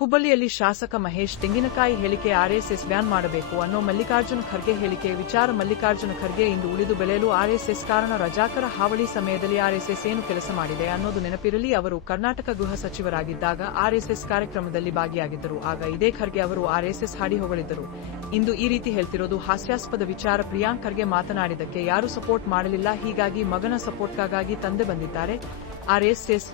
ಹುಬ್ಬಳ್ಳಿಯಲ್ಲಿ ಶಾಸಕ ಮಹೇಶ್ ತೆಂಗಿನಕಾಯಿ ಹೇಳಿಕೆ ಆರ್ಎಸ್ಎಸ್ ಬ್ಯಾನ್ ಮಾಡಬೇಕು ಅನ್ನೋ ಮಲ್ಲಿಕಾರ್ಜುನ ಖರ್ಗೆ ಹೇಳಿಕೆ ವಿಚಾರ ಮಲ್ಲಿಕಾರ್ಜುನ ಖರ್ಗೆ ಇಂದು ಉಳಿದು ಬೆಳೆಯಲು ಆರ್ಎಸ್ಎಸ್ ಕಾರಣ ರಜಾಕರ ಹಾವಳಿ ಸಮಯದಲ್ಲಿ ಆರ್ಎಸ್ಎಸ್ ಏನು ಕೆಲಸ ಮಾಡಿದೆ ಅನ್ನೋದು ನೆನಪಿರಲಿ, ಅವರು ಕರ್ನಾಟಕ ಗೃಹ ಸಚಿವರಾಗಿದ್ದಾಗ ಆರ್ಎಸ್ಎಸ್ ಕಾರ್ಯಕ್ರಮದಲ್ಲಿ ಭಾಗಿಯಾಗಿದ್ದರು. ಆಗ ಇದೇ ಖರ್ಗೆ ಅವರು ಆರ್ಎಸ್ಎಸ್ ಹಾಡಿ ಹೊಗಳಿದ್ದರು. ಇಂದು ಈ ರೀತಿ ಹೇಳ್ತಿರೋದು ಹಾಸ್ಯಾಸ್ಪದ ವಿಚಾರ ಪ್ರಿಯಾಂಕ್ ಖರ್ಗೆ ಮಾತನಾಡಿದಕ್ಕೆ ಯಾರು ಸಪೋರ್ಟ್ ಮಾಡಲಿಲ್ಲ, ಹೀಗಾಗಿ ಮಗನ ಸಪೋರ್ಟ್ಗಾಗಿ ತಂದೆ ಬಂದಿದ್ದಾರೆ. ಆರ್ಎಸ್ಎಸ್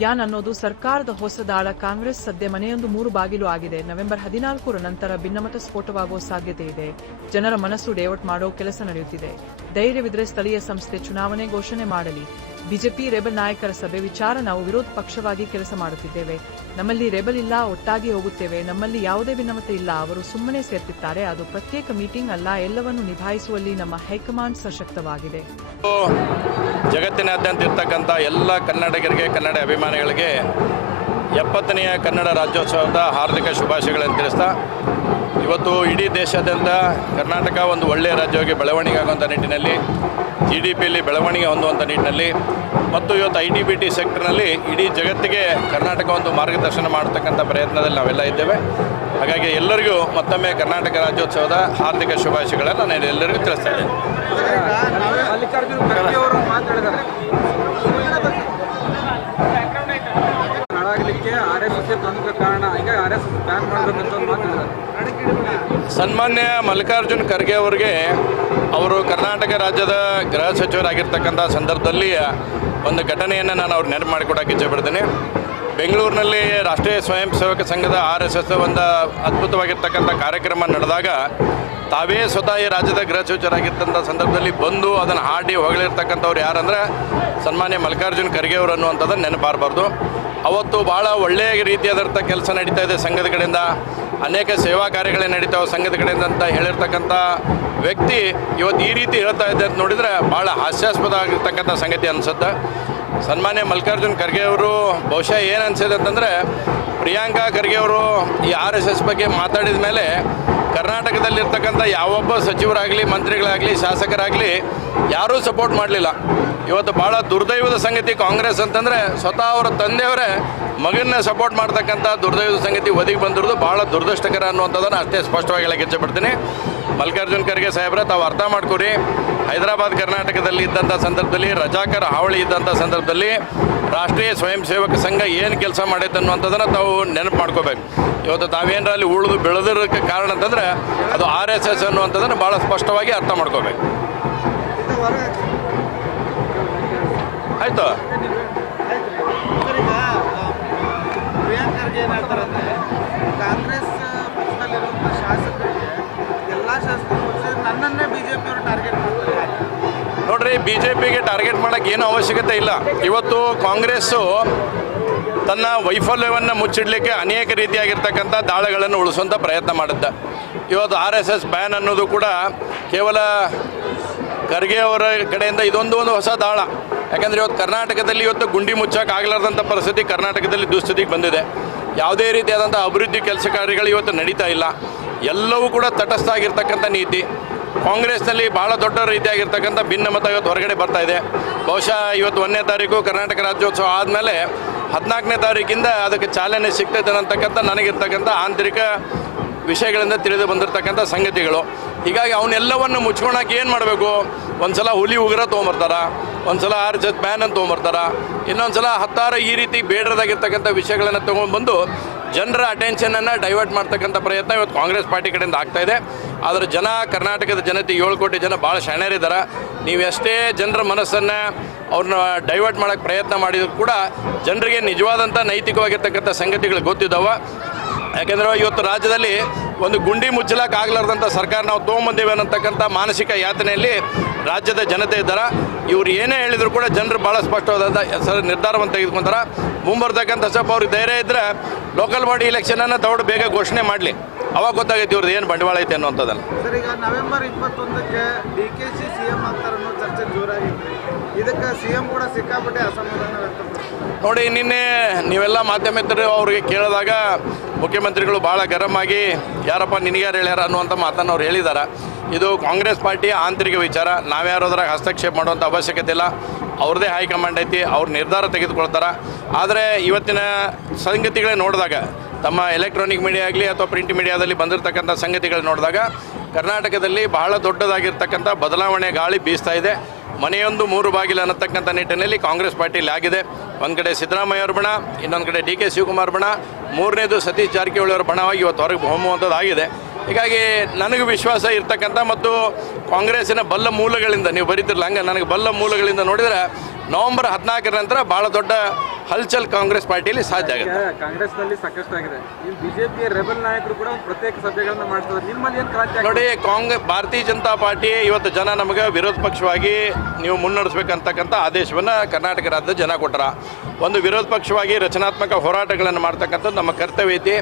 ಯಾನ್ ಅನ್ನೋದು ಸರ್ಕಾರದ ಹೊಸ ದಾಳ ಕಾಂಗ್ರೆಸ್ ಸದ್ಯ ಮನೆಯೊಂದು ಮೂರು ಬಾಗಿಲು ಆಗಿದೆ. ನವೆಂಬರ್ ಹದಿನಾಲ್ಕರ ನಂತರ ಭಿನ್ನಮತ ಸ್ಫೋಟವಾಗುವ ಸಾಧ್ಯತೆ ಇದೆ. ಜನರ ಮನಸ್ಸು ಡೇವಟ್ ಮಾಡೋ ಕೆಲಸ ನಡೆಯುತ್ತಿದೆ. ಧೈರ್ಯವಿದ್ರೆ ಸ್ಥಳೀಯ ಸಂಸ್ಥೆ ಚುನಾವಣೆ ಘೋಷಣೆ ಮಾಡಲಿ. ಬಿಜೆಪಿ ರೆಬಲ್ ನಾಯಕರ ಸಭೆ ವಿಚಾರ ನಾವು ವಿರೋಧ ಪಕ್ಷವಾಗಿ ಕೆಲಸ ಮಾಡುತ್ತಿದ್ದೇವೆ. ನಮ್ಮಲ್ಲಿ ರೆಬಲ್ ಇಲ್ಲ, ಒಟ್ಟಾಗಿ ಹೋಗುತ್ತೇವೆ. ನಮ್ಮಲ್ಲಿ ಯಾವುದೇ ಭಿನ್ನಮತ ಇಲ್ಲ. ಅವರು ಸುಮ್ಮನೆ ಸೇರ್ತಿದ್ದಾರೆ ಅದು ಪ್ರತ್ಯೇಕ ಮೀಟಿಂಗ್ ಅಲ್ಲ. ಎಲ್ಲವನ್ನು ನಿಭಾಯಿಸುವಲ್ಲಿ ನಮ್ಮ ಹೈಕಮಾಂಡ್ ಸಶಕ್ತವಾಗಿದೆ. ಜಗತ್ತಿನಾದ್ಯಂತ ಇರ್ತಕ್ಕಂಥ ಎಲ್ಲ ಕನ್ನಡಿಗರಿಗೆ, ಕನ್ನಡ ಅಭಿಮಾನಿಗಳಿಗೆ ಎಪ್ಪತ್ತನೆಯ ಕನ್ನಡ ರಾಜ್ಯೋತ್ಸವದ ಹಾರ್ದಿಕ ಶುಭಾಶಯಗಳನ್ನು ತಿಳಿಸ್ತಾ, ಇವತ್ತು ಇಡೀ ದೇಶಾದ್ಯಂತ ಕರ್ನಾಟಕ ಒಂದು ಒಳ್ಳೆಯ ರಾಜ್ಯವಾಗಿ ಬೆಳವಣಿಗೆ ಆಗುವಂಥ ನಿಟ್ಟಿನಲ್ಲಿ ಜಿ ಡಿ ಪಿಯಲ್ಲಿ ಬೆಳವಣಿಗೆ ಹೊಂದುವಂಥ ನಿಟ್ಟಿನಲ್ಲಿ ಮತ್ತು ಇವತ್ತು ಐ ಟಿ ಬಿ ಟಿ ಸೆಕ್ಟರ್ನಲ್ಲಿ ಇಡೀ ಜಗತ್ತಿಗೆ ಕರ್ನಾಟಕ ಒಂದು ಮಾರ್ಗದರ್ಶನ ಮಾಡತಕ್ಕಂಥ ಪ್ರಯತ್ನದಲ್ಲಿ ನಾವೆಲ್ಲ ಇದ್ದೇವೆ ಹಾಗಾಗಿ ಎಲ್ಲರಿಗೂ ಮತ್ತೊಮ್ಮೆ ಕರ್ನಾಟಕ ರಾಜ್ಯೋತ್ಸವದ ಹಾರ್ದಿಕ ಶುಭಾಶಯಗಳನ್ನು ನಾನು ಎಲ್ಲರಿಗೂ ತಿಳಿಸ್ತಾ ಇದ್ದೇನೆ ಸನ್ಮಾನ್ಯ ಮಲ್ಲಿಕಾರ್ಜುನ್ ಖರ್ಗೆ ಅವರಿಗೆ ಅವರು ಕರ್ನಾಟಕ ರಾಜ್ಯದ ಗೃಹ ಸಚಿವರಾಗಿರ್ತಕ್ಕಂಥ ಸಂದರ್ಭದಲ್ಲಿ ಒಂದು ಘಟನೆಯನ್ನು ನಾನು ಅವ್ರು ನೆನಪು ಮಾಡಿಕೊಡೋಕೆ ಇಚ್ಛೆಪಡ್ತೀನಿ ಬೆಂಗಳೂರಿನಲ್ಲಿ ರಾಷ್ಟ್ರೀಯ ಸ್ವಯಂ ಸೇವಕ ಸಂಘದ ಆರ್ ಎಸ್ ಎಸ್ ಒಂದು ಅದ್ಭುತವಾಗಿರ್ತಕ್ಕಂಥ ಕಾರ್ಯಕ್ರಮ ನಡೆದಾಗ ತಾವೇ ಸ್ವತಃ ಈ ರಾಜ್ಯದ ಗೃಹ ಸಚಿವರಾಗಿರ್ತಂಥ ಸಂದರ್ಭದಲ್ಲಿ ಬಂದು ಅದನ್ನು ಹಾಡಿ ಹೊಗಳಿರ್ತಕ್ಕಂಥವ್ರು ಯಾರಂದರೆ ಸನ್ಮಾನ್ಯ ಮಲ್ಲಿಕಾರ್ಜುನ್ ಖರ್ಗೆ ಅವರು ಅನ್ನುವಂಥದ್ದನ್ನು ನೆನಪಾರಬಾರ್ದು. ಅವತ್ತು ಭಾಳ ಒಳ್ಳೆಯ ರೀತಿಯಾದಂಥ ಕೆಲಸ ನಡೀತಾ ಇದೆ ಸಂಘದ ಕಡೆಯಿಂದ. ಅನೇಕ ಸೇವಾ ಕಾರ್ಯಗಳೇ ನಡೀತಾವೆ ಸಂಘದ ಕಡೆಯಿಂದ ಅಂತ ಹೇಳಿರ್ತಕ್ಕಂಥ ವ್ಯಕ್ತಿ ಇವತ್ತು ಈ ರೀತಿ ಹೇಳ್ತಾ ಇದ್ದೆ ಅಂತ ನೋಡಿದರೆ ಭಾಳ ಹಾಸ್ಯಾಸ್ಪದ ಆಗಿರ್ತಕ್ಕಂಥ ಸಂಗತಿ ಅನಿಸುತ್ತೆ. ಸನ್ಮಾನ್ಯ ಮಲ್ಲಿಕಾರ್ಜುನ್ ಖರ್ಗೆ ಅವರು ಬಹುಶಃ ಏನು ಅನಿಸಿದೆ ಅಂತಂದರೆ ಪ್ರಿಯಾಂಕಾ ಖರ್ಗೆ ಅವರು ಈ ಆರ್ ಎಸ್ ಎಸ್ ಬಗ್ಗೆ ಮಾತಾಡಿದ ಮೇಲೆ ಕರ್ನಾಟಕದಲ್ಲಿರ್ತಕ್ಕಂಥ ಯಾವೊಬ್ಬ ಸಚಿವರಾಗಲಿ, ಮಂತ್ರಿಗಳಾಗಲಿ, ಶಾಸಕರಾಗಲಿ ಯಾರೂ ಸಪೋರ್ಟ್ ಮಾಡಲಿಲ್ಲ. ಇವತ್ತು ಭಾಳ ದುರ್ದೈವದ ಸಂಗತಿ ಕಾಂಗ್ರೆಸ್ ಅಂತಂದರೆ ಸ್ವತಃ ಅವರ ತಂದೆಯವರೇ ಮಗನ್ನ ಸಪೋರ್ಟ್ ಮಾಡ್ತಕ್ಕಂಥ ದುರ್ದೈವದ ಸಂಗತಿ ಒದಗಿ ಬಂದಿರೋದು ಭಾಳ ದುರದೃಷ್ಟಕರ ಅನ್ನುವಂಥದ್ದನ್ನು ಅಷ್ಟೇ ಸ್ಪಷ್ಟವಾಗಿ ಹೇಳಕ್ಕೆ ಇಚ್ಛೆಪಡ್ತೀನಿ ಮಲ್ಲಿಕಾರ್ಜುನ್ ಖರ್ಗೆ ಸಾಹೇಬ್ರೆ, ತಾವು ಅರ್ಥ ಮಾಡ್ಕೊರಿ ಹೈದರಾಬಾದ್ ಕರ್ನಾಟಕದಲ್ಲಿ ಇದ್ದಂಥ ಸಂದರ್ಭದಲ್ಲಿ, ರಜಾಕರ ಹಾವಳಿ ಇದ್ದಂಥ ಸಂದರ್ಭದಲ್ಲಿ ರಾಷ್ಟ್ರೀಯ ಸ್ವಯಂ ಸೇವಕ ಸಂಘ ಏನು ಕೆಲಸ ಮಾಡೈತೆ ಅನ್ನುವಂಥದ್ದನ್ನು ತಾವು ನೆನಪು ಮಾಡ್ಕೋಬೇಕು. ಇವತ್ತು ತಾವೇನರ ಅಲ್ಲಿ ಉಳಿದು ಬೆಳೆದಿರೋಕ್ಕೆ ಕಾರಣ ಅಂತಂದರೆ ಅದು ಆರ್ ಎಸ್ ಎಸ್ ಅನ್ನುವಂಥದ್ದನ್ನು ಭಾಳ ಸ್ಪಷ್ಟವಾಗಿ ಅರ್ಥ ಮಾಡ್ಕೋಬೇಕು. ಆಯಿತು? ಬಿ ಜೆ ಪಿಗೆ ಟಾರ್ಗೆಟ್ ಮಾಡೋಕ್ಕೆ ಏನೂ ಅವಶ್ಯಕತೆ ಇಲ್ಲ. ಇವತ್ತು ಕಾಂಗ್ರೆಸ್ಸು ತನ್ನ ವೈಫಲ್ಯವನ್ನು ಮುಚ್ಚಿಡಲಿಕ್ಕೆ ಅನೇಕ ರೀತಿಯಾಗಿರ್ತಕ್ಕಂಥ ದಾಳಗಳನ್ನು ಉಳಿಸುವಂಥ ಪ್ರಯತ್ನ ಮಾಡುತ್ತೆ. ಇವತ್ತು ಆರ್ ಎಸ್ ಎಸ್ ಬ್ಯಾನ್ ಅನ್ನೋದು ಕೂಡ ಕೇವಲ ಖರ್ಗೆ ಅವರ ಕಡೆಯಿಂದ ಇದೊಂದು ಒಂದು ಹೊಸ ದಾಳ. ಯಾಕಂದರೆ ಇವತ್ತು ಕರ್ನಾಟಕದಲ್ಲಿ ಇವತ್ತು ಗುಂಡಿ ಮುಚ್ಚಕ್ಕೆ ಆಗಲಾರ್ದಂಥ ಪರಿಸ್ಥಿತಿ ಕರ್ನಾಟಕದಲ್ಲಿ ದುಸ್ಥಿತಿಗೆ ಬಂದಿದೆ. ಯಾವುದೇ ರೀತಿಯಾದಂಥ ಅಭಿವೃದ್ಧಿ ಕೆಲಸ ಕಾರ್ಯಗಳು ಇವತ್ತು ನಡೀತಾ ಇಲ್ಲ. ಎಲ್ಲವೂ ಕೂಡ ತಟಸ್ಥ ಆಗಿರ್ತಕ್ಕಂಥ ನೀತಿ. ಕಾಂಗ್ರೆಸ್ನಲ್ಲಿ ಬಹಳ ದೊಡ್ಡ ರೀತಿಯಾಗಿರ್ತಕ್ಕಂಥ ಭಿನ್ನಮತ ಇವತ್ತು ಹೊರಗಡೆ ಬರ್ತಾ ಇದೆ. ಬಹುಶಃ ಇವತ್ತು ಒಂದನೇ ತಾರೀಕು ಕರ್ನಾಟಕ ರಾಜ್ಯೋತ್ಸವ ಆದಮೇಲೆ ಹದಿನಾಲ್ಕನೇ ತಾರೀಕಿಂದ ಅದಕ್ಕೆ ಚಾಲನೆ ಸಿಗ್ತೈತೆ ಅನ್ನತಕ್ಕಂಥ ನನಗಿರ್ತಕ್ಕಂಥ ಆಂತರಿಕ ವಿಷಯಗಳಿಂದ ತಿಳಿದು ಬಂದಿರತಕ್ಕಂಥ ಸಂಗತಿಗಳು. ಹೀಗಾಗಿ ಅವನ್ನೆಲ್ಲವನ್ನು ಮುಚ್ಕೊಳಕ್ಕೆ ಏನು ಮಾಡಬೇಕು? ಒಂದು ಸಲ ಹುಲಿ ಉಗ್ರ ತೊಗೊಂಬರ್ತಾರ? ಒಂದು ಸಲ ಆರ್ ಜತ್ ಬ್ಯಾನ್ ಅಂತ ತೊಗೊಂಬರ್ತಾರ? ಇನ್ನೊಂದು ಸಲ ಹತ್ತಾರು ಈ ರೀತಿ ಬೇಡದಾಗಿರ್ತಕ್ಕಂಥ ವಿಷಯಗಳನ್ನು ತೊಗೊಂಡ್ಬಂದು ಜನರ ಅಟೆನ್ಷನನ್ನು ಡೈವರ್ಟ್ ಮಾಡ್ತಕ್ಕಂಥ ಪ್ರಯತ್ನ ಇವತ್ತು ಕಾಂಗ್ರೆಸ್ ಪಾರ್ಟಿ ಕಡೆಯಿಂದ ಆಗ್ತಾ ಇದೆ. ಆದರೆ ಜನ ಕರ್ನಾಟಕದ ಜನತೆ ಏಳು ಕೋಟಿ ಜನ ಭಾಳ ಶಾಣ್ಯರಿದ್ದಾರೆ ನೀವು ಎಷ್ಟೇ ಜನರ ಮನಸ್ಸನ್ನು ಅವ್ರನ್ನ ಡೈವರ್ಟ್ ಮಾಡೋಕ್ಕೆ ಪ್ರಯತ್ನ ಮಾಡಿದ್ರು ಕೂಡ ಜನರಿಗೆ ನಿಜವಾದಂಥ ನೈತಿಕವಾಗಿರ್ತಕ್ಕಂಥ ಸಂಗತಿಗಳು ಗೊತ್ತಿದ್ದಾವೆ. ಯಾಕೆಂದರೆ ಇವತ್ತು ರಾಜ್ಯದಲ್ಲಿ ಒಂದು ಗುಂಡಿ ಮುಚ್ಚಲಕ್ಕೆ ಆಗ್ಲಾರ್ದಂಥ ಸರ್ಕಾರ ನಾವು ತೊಗೊಂಬಂದೇವೆ ಅನ್ನತಕ್ಕಂಥ ಮಾನಸಿಕ ಯಾತನೆಯಲ್ಲಿ ರಾಜ್ಯದ ಜನತೆ ಇದ್ದಾರೆ. ಇವ್ರು ಏನೇ ಹೇಳಿದ್ರು ಕೂಡ ಜನರು ಭಾಳ ಸ್ಪಷ್ಟವಾದಂಥ ಸರ್ ನಿರ್ಧಾರವನ್ನು ತೆಗೆದುಕೊಂತಾರೆ ಮುಂಬರ್ತಕ್ಕಂಥ ಸ್ವಲ್ಪ ಅವ್ರಿಗೆ ಧೈರ್ಯ ಇದ್ದರೆ ಲೋಕಲ್ ಬಾಡಿ ಇಲೆಕ್ಷನನ್ನು ತಗೊಂಡು ಬೇಗ ಘೋಷಣೆ ಮಾಡಲಿ. ಅವಾಗ ಗೊತ್ತಾಗೈತಿ ಇವ್ರದ್ದು ಏನು ಬಂಡವಾಳ ಐತೆ ಅನ್ನುವಂಥದ್ದನ್ನು ಸರ್ ಈಗ November ಇಪ್ಪತ್ತೊಂದಕ್ಕೆ D K C C M ಅಂತಾರ ಚರ್ಚೆ ಜೋರಾಗಿತ್ತು. ಇದಕ್ಕೆ ಸಿ ಎಂ ಕೂಡ ಸಿಕ್ಕಾಪಟ್ಟೆ ಅಸಮಾಧಾನ ವ್ಯಕ್ತಪಡಿಸ್ತಾರೆ ನೋಡಿ ನಿನ್ನೆ ನೀವೆಲ್ಲ ಮಾಧ್ಯಮಿತರು ಅವ್ರಿಗೆ ಕೇಳಿದಾಗ ಮುಖ್ಯಮಂತ್ರಿಗಳು ಭಾಳ ಗರಂ ಆಗಿ ಯಾರಪ್ಪ ನಿನಗ್ಯಾರು ಹೇಳ್ಯಾರ ಅನ್ನುವಂಥ ಮಾತನ್ನು ಅವ್ರು ಹೇಳಿದ್ದಾರೆ ಇದು ಕಾಂಗ್ರೆಸ್ ಪಾರ್ಟಿ ಆಂತರಿಕ ವಿಚಾರ ನಾವ್ಯಾರು ಅದ್ರಾಗ ಹಸ್ತಕ್ಷೇಪ ಮಾಡುವಂಥ ಅವಶ್ಯಕತೆ ಇಲ್ಲ. ಅವ್ರದ್ದೇ ಹೈಕಮಾಂಡ್ ಐತಿ ಅವ್ರ ನಿರ್ಧಾರ ತೆಗೆದುಕೊಳ್ತಾರೆ. ಆದರೆ ಇವತ್ತಿನ ಸಂಗತಿಗಳೇ ನೋಡಿದಾಗ ತಮ್ಮ ಎಲೆಕ್ಟ್ರಾನಿಕ್ ಮೀಡಿಯಾ ಆಗಲಿ ಅಥವಾ ಪ್ರಿಂಟ್ ಮೀಡಿಯಾದಲ್ಲಿ ಬಂದಿರತಕ್ಕಂಥ ಸಂಗತಿಗಳು ನೋಡಿದಾಗ ಕರ್ನಾಟಕದಲ್ಲಿ ಬಹಳ ದೊಡ್ಡದಾಗಿರ್ತಕ್ಕಂಥ ಬದಲಾವಣೆ ಗಾಳಿ ಬೀಸ್ತಾ ಇದೆ. ಮನೆಯೊಂದು ಮೂರು ಬಾಗಿಲು ಅನ್ನತಕ್ಕಂಥ ನಿಟ್ಟಿನಲ್ಲಿ ಕಾಂಗ್ರೆಸ್ ಪಾರ್ಟಿಯಲ್ಲಿ ಆಗಿದೆ ಒಂದು ಕಡೆ ಸಿದ್ದರಾಮಯ್ಯ ಅವರ ಬಣ, ಇನ್ನೊಂದು ಕಡೆ ಡಿ ಕೆ ಶಿವಕುಮಾರ್ ಬಣ, ಮೂರನೇದು ಸತೀಶ್ ಜಾರಕಿಹೊಳಿ ಅವರ ಬಣವಾಗಿ ಇವತ್ತು ಹೊರಗೆ ಹೊಮ್ಮುವಂಥದ್ದು ಆಗಿದೆ ಹೀಗಾಗಿ ನನಗೆ ವಿಶ್ವಾಸ ಇರ್ತಕ್ಕಂಥ ಮತ್ತು ಕಾಂಗ್ರೆಸ್ಸಿನ ಬಲ್ಲ ಮೂಲಗಳಿಂದ, ನೀವು ಬರೀತಿರಲ್ಲ ಹಂಗೆ ನನಗೆ ಬಲ್ಲ ಮೂಲಗಳಿಂದ ನೋಡಿದರೆ ನವಂಬರ್ ಹದಿನಾಲ್ಕರ ನಂತರ ಭಾಳ ದೊಡ್ಡ ಹಲ್ಚಲ್ ಕಾಂಗ್ರೆಸ್ ಪಾರ್ಟಿಯಲ್ಲಿ ಸಾಧ್ಯ ಆಗುತ್ತೆ ಕಾಂಗ್ರೆಸ್ನಲ್ಲಿ ಸಾಕಷ್ಟು ಆಗಿದೆ ಬಿಜೆಪಿಯ ರೆಬಲ್ ನಾಯಕರು ಕೂಡ ಪ್ರತ್ಯೇಕ ಸಭೆಗಳನ್ನ ಮಾಡ್ತಾರೆ ನಿಮ್ಮಲ್ಲಿ ಏನು ಕ್ರಾಂತಿ ನೋಡಿ ಕಾಂಗ್ರೆಸ್ ಭಾರತೀಯ ಜನತಾ ಪಾರ್ಟಿ ಇವತ್ತು ಜನ ನಮಗೆ ವಿರೋಧ ಪಕ್ಷವಾಗಿ ನೀವು ಮುನ್ನಡೆಸ್ಬೇಕಂತಕ್ಕಂಥ ಆದೇಶವನ್ನ ಕರ್ನಾಟಕ ರಾಜ್ಯದ ಜನ ಕೊಟ್ಟರ ಒಂದು ವಿರೋಧ ಪಕ್ಷವಾಗಿ ರಚನಾತ್ಮಕ ಹೋರಾಟಗಳನ್ನು ಮಾಡ್ತಕ್ಕಂಥದ್ದು ನಮ್ಮ ಕರ್ತವ್ಯ ಐತಿ.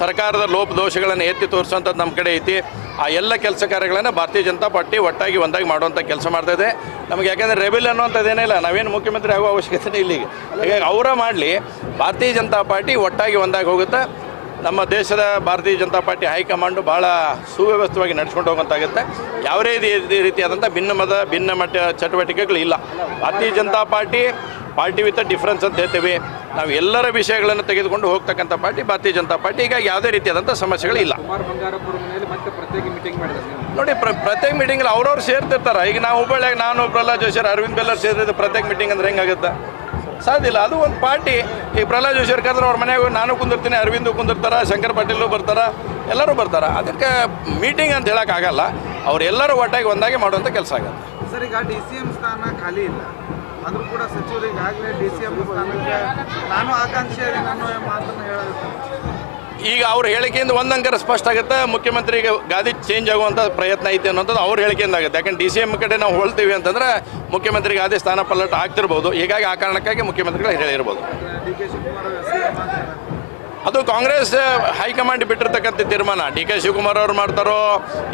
ಸರ್ಕಾರದ ಲೋಪದೋಷಗಳನ್ನು ಎತ್ತಿ ತೋರಿಸುವಂಥದ್ದು ನಮ್ಮ ಕಡೆ ಐತಿ. ಆ ಎಲ್ಲ ಕೆಲಸ ಕಾರ್ಯಗಳನ್ನು ಭಾರತೀಯ ಜನತಾ ಪಾರ್ಟಿ ಒಟ್ಟಾಗಿ ಒಂದಾಗಿ ಮಾಡುವಂಥ ಕೆಲಸ ಮಾಡ್ತಾ ಇದೆ. ನಮಗೆ ಯಾಕೆಂದರೆ ರೆಬೆಲ್ ಅನ್ನುವಂಥದ್ದು ಇಲ್ಲ. ನಾವೇನು ಮುಖ್ಯಮಂತ್ರಿ ಆಗುವ ಅವಶ್ಯಕತೆ ಇಲ್ಲ ಈಗ. ಹೀಗಾಗಿ ಅವರ ಮಾಡಲಿ. ಭಾರತೀಯ ಜನತಾ ಪಾರ್ಟಿ ಒಟ್ಟಾಗಿ ಒಂದಾಗಿ ಹೋಗುತ್ತೆ. ನಮ್ಮ ದೇಶದ ಭಾರತೀಯ ಜನತಾ ಪಾರ್ಟಿ ಹೈಕಮಾಂಡು ಭಾಳ ಸುವ್ಯವಸ್ಥಿತವಾಗಿ ನಡ್ಸ್ಕೊಂಡು ಹೋಗುವಂತಾಗುತ್ತೆ. ಯಾವುದೇ ರೀತಿ- ರೀತಿಯಾದಂಥ ಭಿನ್ನ ಮತ ಭಿನ್ನ ಮಟ್ಟ ಚಟುವಟಿಕೆಗಳು ಇಲ್ಲ. Bharatiya Janata party party with difference ಅಂತ ಹೇಳ್ತೇವೆ. ನಾವು ಎಲ್ಲರ ವಿಷಯಗಳನ್ನು ತೆಗೆದುಕೊಂಡು ಹೋಗ್ತಕ್ಕಂಥ ಪಾರ್ಟಿ ಭಾರತೀಯ ಜನತಾ ಪಾರ್ಟಿ. ಈಗ ಯಾವುದೇ ರೀತಿಯಾದಂಥ ಸಮಸ್ಯೆಗಳಿಲ್ಲ ನೋಡಿ, ಪ್ರ, ಪ್ರತ್ಯೇಕ ಮೀಟಿಂಗಲ್ಲಿ ಅವ್ರವ್ರು ಸೇರ್ತಿರ್ತಾರೆ. ಈಗ ನಾವು ಹುಬ್ಬಳ್ಳಿಯಾಗ ನಾನು ಪ್ರಹ್ಲಾದ್ ಜೋಶಿ ಅರವಿಂದ್ ಬೆಲ್ಲರ್ ಸೇರಿದ್ರೆ ಪ್ರತ್ಯೇಕ ಮೀಟಿಂಗ್ ಅಂದ್ರೆ ಹೆಂಗಾಗುತ್ತೆ? ಸಾಧ್ಯ ಇಲ್ಲ ಅದು ಒಂದು ಪಾರ್ಟಿ. ಈ ಪ್ರಹ್ಲಾದ್ ಜೋಶಿ ಕರೆದ್ರೆ ಅವ್ರ ಮನೆಯಾಗ ನಾನು ಕುಂದಿರ್ತೀನಿ, ಅರವಿಂದ್ ಕುಂದಿರ್ತಾರೆ, ಶಂಕರ್ ಪಾಟೀಲು ಬರ್ತಾರ, ಎಲ್ಲರೂ ಬರ್ತಾರೆ. ಅದಕ್ಕೆ ಮೀಟಿಂಗ್ ಅಂತ ಹೇಳೋಕ್ಕಾಗಲ್ಲ ಅವರೆಲ್ಲರೂ ಒಟ್ಟಾಗಿ ಒಂದಾಗಿ ಮಾಡುವಂಥ ಕೆಲಸ ಆಗುತ್ತೆ. ಸರ್, ಈಗ ಡಿ ಸಿ ಎಂ ಸ್ಥಾನ ಖಾಲಿ ಇಲ್ಲ. ಆದರೂ ಕೂಡ ಸಚಿವರು ಈಗಾಗಲೇ ಡಿ ಸಿ ಎಂ ಸ್ಥಾನಕ್ಕೆ ನಾನು ಆಕಾಂಕ್ಷಿ ನಾನು ಮಾತನ್ನು ಹೇಳೋದು ಈಗ ಅವ್ರ ಹೇಳಿಕೆಯಿಂದ ಒಂದು ಅಂಕರ ಸ್ಪಷ್ಟ ಆಗುತ್ತೆ. ಮುಖ್ಯಮಂತ್ರಿಗೆ ಗಾದಿ ಚೇಂಜ್ ಆಗುವಂಥ ಪ್ರಯತ್ನ ಐತೆ ಅನ್ನೋಂಥದ್ದು ಅವ್ರ ಹೇಳಿಕೆಯಿಂದ ಆಗುತ್ತೆ. ಯಾಕಂದ್ರೆ ಡಿ ಸಿ ಎಂ ಕಡೆ ನಾವು ಹೋಳ್ತೀವಿ ಅಂತಂದ್ರೆ ಮುಖ್ಯಮಂತ್ರಿ ಗಾದಿ ಸ್ಥಾನ ಪಲ್ಲಟ ಆಗ್ತಿರ್ಬೋದು. ಹೀಗಾಗಿ ಆ ಕಾರಣಕ್ಕಾಗಿ ಮುಖ್ಯಮಂತ್ರಿಗಳು ಹೇಳಿರ್ಬೋದು. ಅದು ಕಾಂಗ್ರೆಸ್, ಹೈಕಮಾಂಡ್ ಬಿಟ್ಟಿರ್ತಕ್ಕಂಥ ತೀರ್ಮಾನ. ಡಿ ಕೆ ಶಿವಕುಮಾರ್ ಅವ್ರು ಮಾಡ್ತಾರೋ,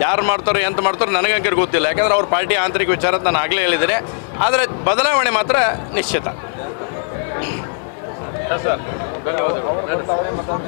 ಯಾರು ಮಾಡ್ತಾರೋ, ಎಂತ ಮಾಡ್ತಾರೋ ನನಗಂಕರ್ ಗೊತ್ತಿಲ್ಲ. ಯಾಕಂದ್ರೆ ಅವ್ರ ಪಾರ್ಟಿ ಆಂತರಿಕ ವಿಚಾರ ಅಂತ ನಾನು ಆಗಲೇ ಹೇಳಿದ್ರೆ ಆದರೆ ಬದಲಾವಣೆ ಮಾತ್ರ ನಿಶ್ಚಿತ. ಸರ್. ಧನ್ಯವಾದಗಳು.